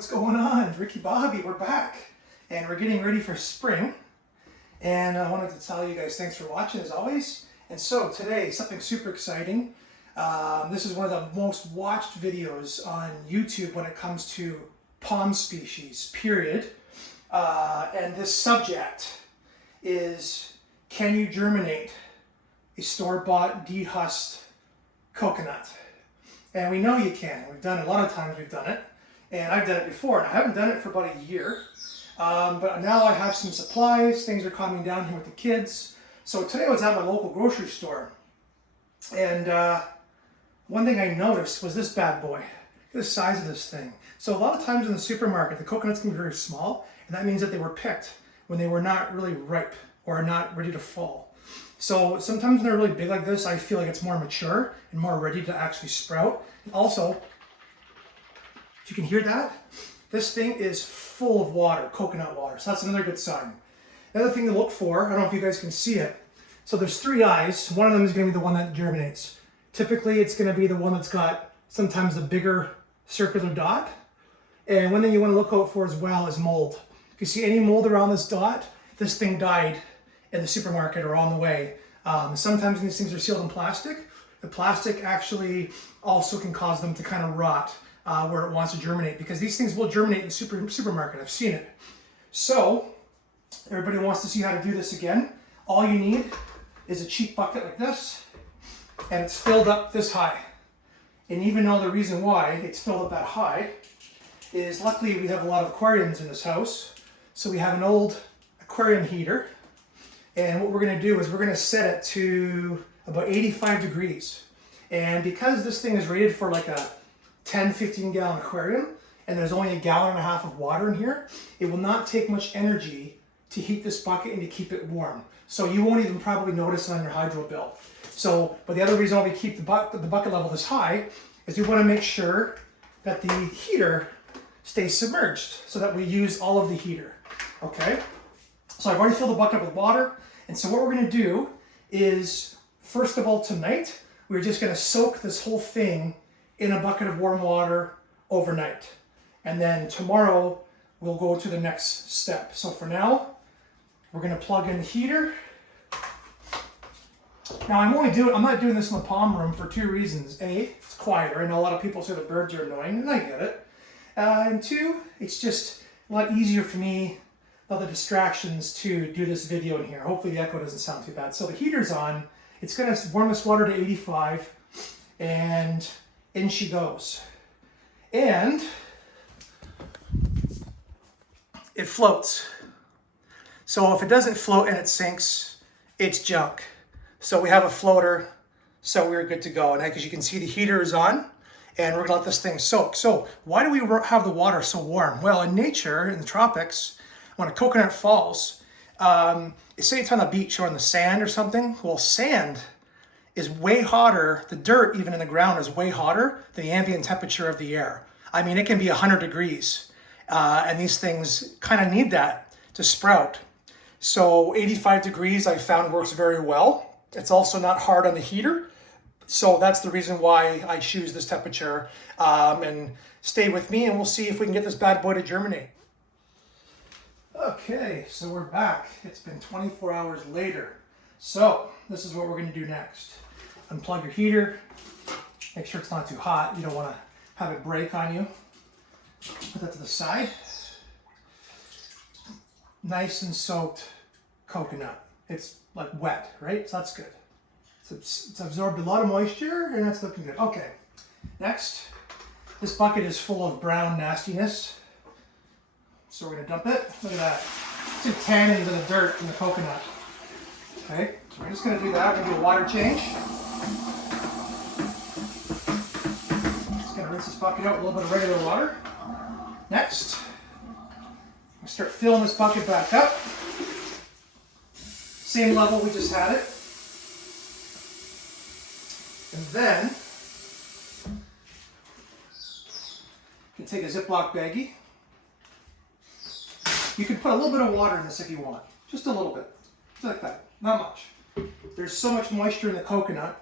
what's going on? Ricky Bobby, we're back. And we're getting ready for spring. And I wanted to tell you guys thanks for watching as always. And so today, something super exciting. This is one of the most watched videos on YouTube when it comes to palm species, period. And this subject is, can you germinate a store-bought dehusked coconut? And we know you can. We've done it a lot of times. We've done it, and I've done it before. And I haven't done it for about a year, but now I have some supplies. Things are calming down here with the kids. So today I was at my local grocery store, and one thing I noticed was this bad boy. Look at the size of this thing. So a lot of times in the supermarket, the coconuts can be very small, and that means that they were picked when they were not really ripe or not ready to fall. So sometimes when they're really big like this, I feel like it's more mature and more ready to actually sprout. Also, if you can hear that, this thing is full of water, coconut water. So that's another good sign. The other thing to look for, I don't know if you guys can see it. So there's three eyes. One of them is going to be the one that germinates. Typically, it's going to be the one that's got sometimes the bigger circular dot. And one thing you want to look out for as well is mold. If you see any mold around this dot, this thing died in the supermarket or on the way. Sometimes these things are sealed in plastic. The plastic actually also can cause them to kind of rot where it wants to germinate, because these things will germinate in the supermarket. I've seen it. So everybody wants to see how to do this again. All you need is a cheap bucket like this, and it's filled up this high. And even though the reason why it's filled up that high is, luckily we have a lot of aquariums in this house. So we have an old aquarium heater. And what we're going to do is we're going to set it to about 85 degrees. And because this thing is rated for like a 10-15 gallon aquarium, and there's only 1.5 gallons of water in here, it will not take much energy to heat this bucket and to keep it warm. So you won't even probably notice it on your hydro bill. So, but the other reason why we keep the bucket level this high is we want to make sure that the heater stays submerged so that we use all of the heater. Okay? So I've already filled the bucket up with water. And so what we're going to do is, first of all, tonight, we're just going to soak this whole thing in a bucket of warm water overnight. And then tomorrow, we'll go to the next step. So for now, we're going to plug in the heater. Now I'm not doing this in the palm room for two reasons. A, it's quieter. I know a lot of people say the birds are annoying, and I get it. And two, it's just a lot easier for me, other distractions, to do this video in here. Hopefully the echo doesn't sound too bad. So the heater's on. It's going to warm this water to 85, and in she goes. And it floats. So if it doesn't float and it sinks, it's junk. So we have a floater, so we're good to go. And as you can see, the heater is on, and we're going to let this thing soak. So why do we have the water so warm? Well, in nature, in the tropics, when a coconut falls, say it's on the beach or on the sand or something, well, sand is way hotter. The dirt, even in the ground, is way hotter than the ambient temperature of the air. I mean, it can be 100 degrees, and these things kind of need that to sprout. So 85 degrees I found works very well. It's also not hard on the heater. So that's the reason why I choose this temperature. And stay with me, and we'll see if we can get this bad boy to germinate. Okay, so we're back. It's been 24 hours later. So this is what we're going to do next. Unplug your heater. Make sure it's not too hot. You don't want to have it break on you. Put that to the side. Nice and soaked coconut. It's like wet, right? So that's good. It's absorbed a lot of moisture, and that's looking good. Okay, next. This bucket is full of brown nastiness. So we're going to dump it. Look at that. It's a tannins in the dirt from the coconut. Okay, so we're just going to do that. We're going to do a water change. Just going to rinse this bucket out with a little bit of regular water. Next, we start filling this bucket back up. Same level we just had it. And then, you can take a Ziploc baggie. You can put a little bit of water in this if you want. Just a little bit. Just like that. Not much. There's so much moisture in the coconut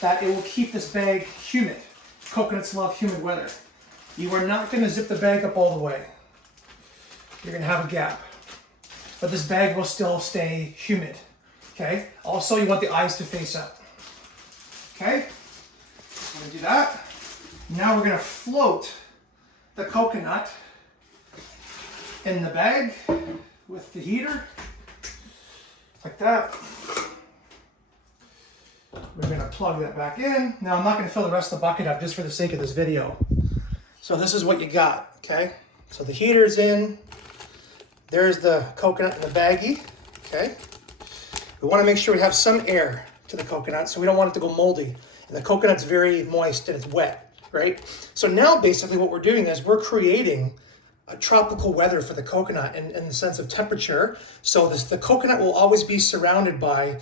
that it will keep this bag humid. Coconuts love humid weather. You are not going to zip the bag up all the way. You're going to have a gap. But this bag will still stay humid. Okay? Also, you want the eyes to face up. Okay? I'm going to do that. Now we're going to float the coconut in the bag with the heater. Like that. We're going to plug that back in. Now, I'm not going to fill the rest of the bucket up just for the sake of this video. So this is what you got, okay? So the heater's in. There's the coconut in the baggie, okay? We want to make sure we have some air to the coconut, so we don't want it to go moldy. And the coconut's very moist and it's wet, right? So now basically what we're doing is we're creating a tropical weather for the coconut in the sense of temperature. So the coconut will always be surrounded by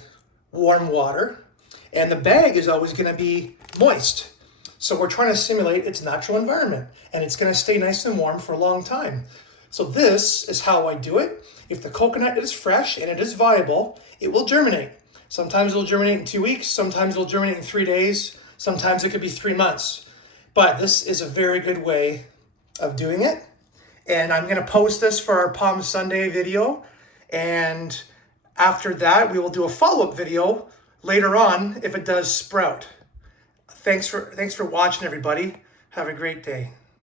warm water, and the bag is always going to be moist. So we're trying to simulate its natural environment, and it's going to stay nice and warm for a long time. So this is how I do it. If the coconut is fresh and it is viable, it will germinate. Sometimes it'll germinate in 2 weeks, sometimes it'll germinate in 3 days, sometimes it could be 3 months. But this is a very good way of doing it. And I'm going to post this for our Palm Sunday video. And after that, we will do a follow-up video later on if it does sprout. Thanks for watching, everybody. Have a great day.